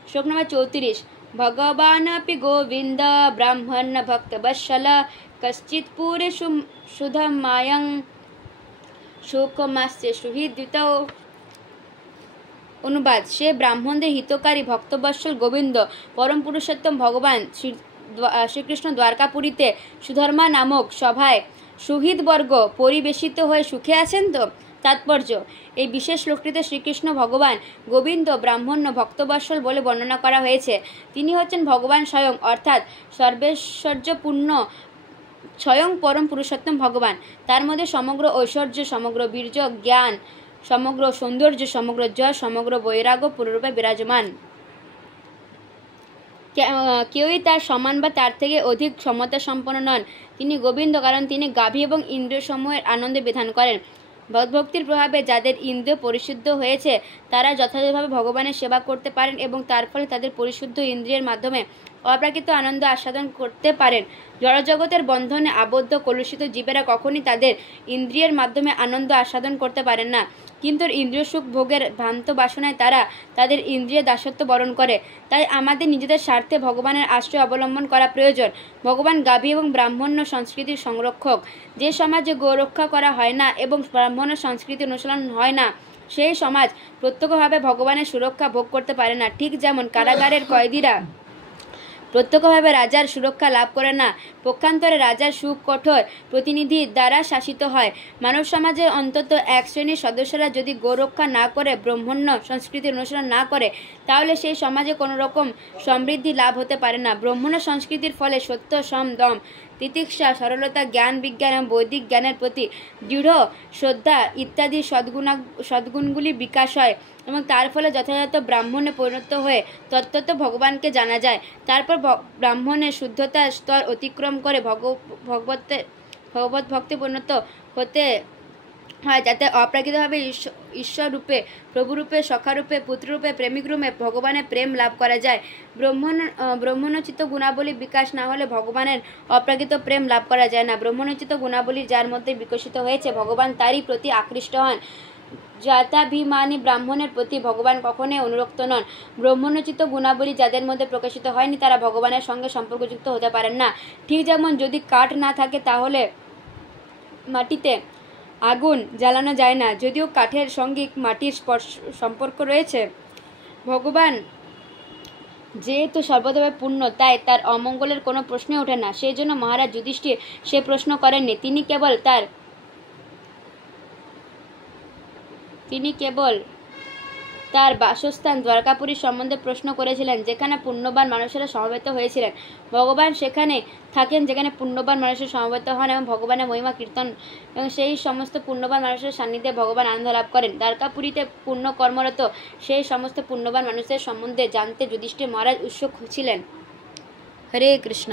শ্লোক নম্বর 34। ভগবানপি গোবিন্দ ব্রাহ্মণ ভক্তবৎসল কশ্চিৎ পুরে সুধমায়ং শোকমাস্য সুহৃদ্যুতৌ। অনুবাদ সে ব্রাহ্মণদের হিতকারী ভক্তবৎসল গোবিন্দ পরম পুরুষোত্তম ভগবান শ্রীকৃষ্ণ দ্বারকাপুরীতে সুধর্মা নামক সভায় সুহৃদবর্গ পরিবেশিত হয়ে সুখে আছেন তো। তাৎপর্য: এই বিশেষ শ্লোকটিতে শ্রীকৃষ্ণ ভগবান গোবিন্দ ব্রাহ্মণ্য ভক্তবৎসল বলে বর্ণনা করা হয়েছে। তিনি হচ্ছেন ভগবান স্বয়ং, অর্থাৎ সর্বৈশ্বর্যপূর্ণ স্বয়ং পরম পুরুষোত্তম ভগবান। তার মধ্যে সমগ্র ঐশ্বর্য, সমগ্র বীর্য, জ্ঞান, সমগ্র সৌন্দর্য, সমগ্র যশ, সমগ্র বৈরাগ্য পুরোরূপে বিরাজমান। কেউই তার সমান বা তার থেকে অধিক ক্ষমতা সম্পন্ন নন। তিনি গোবিন্দ, কারণ তিনি গাভী এবং ইন্দ্রিয়সমূহের আনন্দে বিধান করেন। ভক্তির প্রভাবে যাদের ইন্দ্রিয় পরিশুদ্ধ হয়েছে তারা যথাযথভাবে ভগবানের সেবা করতে পারেন এবং তার ফলে তাদের পরিশুদ্ধ ইন্দ্রিয়ের মাধ্যমে অপ্রাকৃত আনন্দ আস্বাদন করতে পারেন। জড়জগতের বন্ধনে আবদ্ধ কলুষিত জীবেরা কখনই তাদের ইন্দ্রিয়ের মাধ্যমে আনন্দ আস্বাদন করতে পারেন না, কিন্তু ইন্দ্রিয় সুখ ভোগের ভ্রান্ত বাসনায় তারা তাদের ইন্দ্রিয় দাসত্ব বরণ করে। তাই আমাদের নিজেদের স্বার্থে ভগবানের আশ্রয় অবলম্বন করা প্রয়োজন। ভগবান গাভী এবং ব্রাহ্মণ্য সংস্কৃতির সংরক্ষক। যে সমাজে গোরক্ষা করা হয় না এবং ব্রাহ্মণ্য সংস্কৃতি অনুশীলন হয় না, সেই সমাজ প্রত্যক্ষভাবে ভগবানের সুরক্ষা ভোগ করতে পারে না। ঠিক যেমন কারাগারের কয়েদিরা প্রত্যক্ষভাবে রাজার সুরক্ষা লাভ করে না, পক্ষান্তরে রাজার সুকঠোর প্রতিনিধি দ্বারা শাসিত হয়। মানব সমাজের অন্তত এক শ্রেণীর সদস্যরা যদি গোরক্ষা না করে, ব্রাহ্মণ্য সংস্কৃতির অনুসরণ না করে, তাহলে সেই সমাজে কোনো রকম সমৃদ্ধি লাভ হতে পারে না। ব্রাহ্মণ্য সংস্কৃতির ফলে সত্য, সম, দম, তিতিক্ষা, সরলতা, জ্ঞান, বিজ্ঞান এবং বৈদিক জ্ঞানের প্রতি দৃঢ় শ্রদ্ধা ইত্যাদি সদ্গুণগুলির বিকাশ হয় এবং তার ফলে যথাযথ ব্রাহ্মণে পরিণত হয়ে তত্ত্বত ভগবানকে জানা যায়। তারপর ব্রাহ্মণের শুদ্ধতার স্তর অতিক্রম করে ভগবত ভক্তি পরিণত হতে হয়, যাতে অপ্রাকৃতভাবে ঈশ্বররূপে, প্রভুরূপে, সখারূপে, পুত্ররূপে, প্রেমিকরূপে ভগবানের প্রেম লাভ করা যায়। ব্রাহ্মণোচিত গুণাবলী বিকাশ না হলে ভগবানের অপ্রাকৃত প্রেম লাভ করা যায় না। ব্রাহ্মণোচিত গুণাবলী যার মধ্যে বিকশিত হয়েছে, ভগবান তারই প্রতি আকৃষ্ট হন। জাতাভিমানী ব্রাহ্মণের প্রতি ভগবান কখনোই অনুরক্ত নন। ব্রাহ্মণোচিত গুণাবলী যাদের মধ্যে প্রকাশিত হয়নি, তারা ভগবানের সঙ্গে সম্পর্কযুক্ত হতে পারেন না। ঠিক যেমন যদি কাঠ না থাকে তাহলে মাটিতে আগুন জ্বালানো যায় না। যদিও কাঠের সঙ্গে মাটির সম্পর্ক রয়েছে, ভগবান যেহেতু সর্বতভাবে পূর্ণ, তাই তার অমঙ্গলের কোনো প্রশ্নই ওঠে না। সেই জন্য মহারাজ যুধিষ্ঠির সে প্রশ্ন করেননি। তিনি কেবল তার বাসস্থান দ্বারকাপুরীর সম্বন্ধে প্রশ্ন করেছিলেন, যেখানে পুণ্যবান মানুষেরা সমবেত হয়েছিলেন। ভগবান সেখানে থাকেন যেখানে পুণ্যবান মানুষের সমবেত হন এবং ভগবানের মহিমা কীর্তন এবং সেই সমস্ত পুণ্যবান মানুষের সান্নিধ্যে ভগবান আনন্দ লাভ করেন। দ্বারকাপুরীতে পুণ্য কর্মরত সেই সমস্ত পুণ্যবান মানুষের সম্বন্ধে জানতে যুধিষ্ঠির মহারাজ উৎসুক ছিলেন। হরে কৃষ্ণ।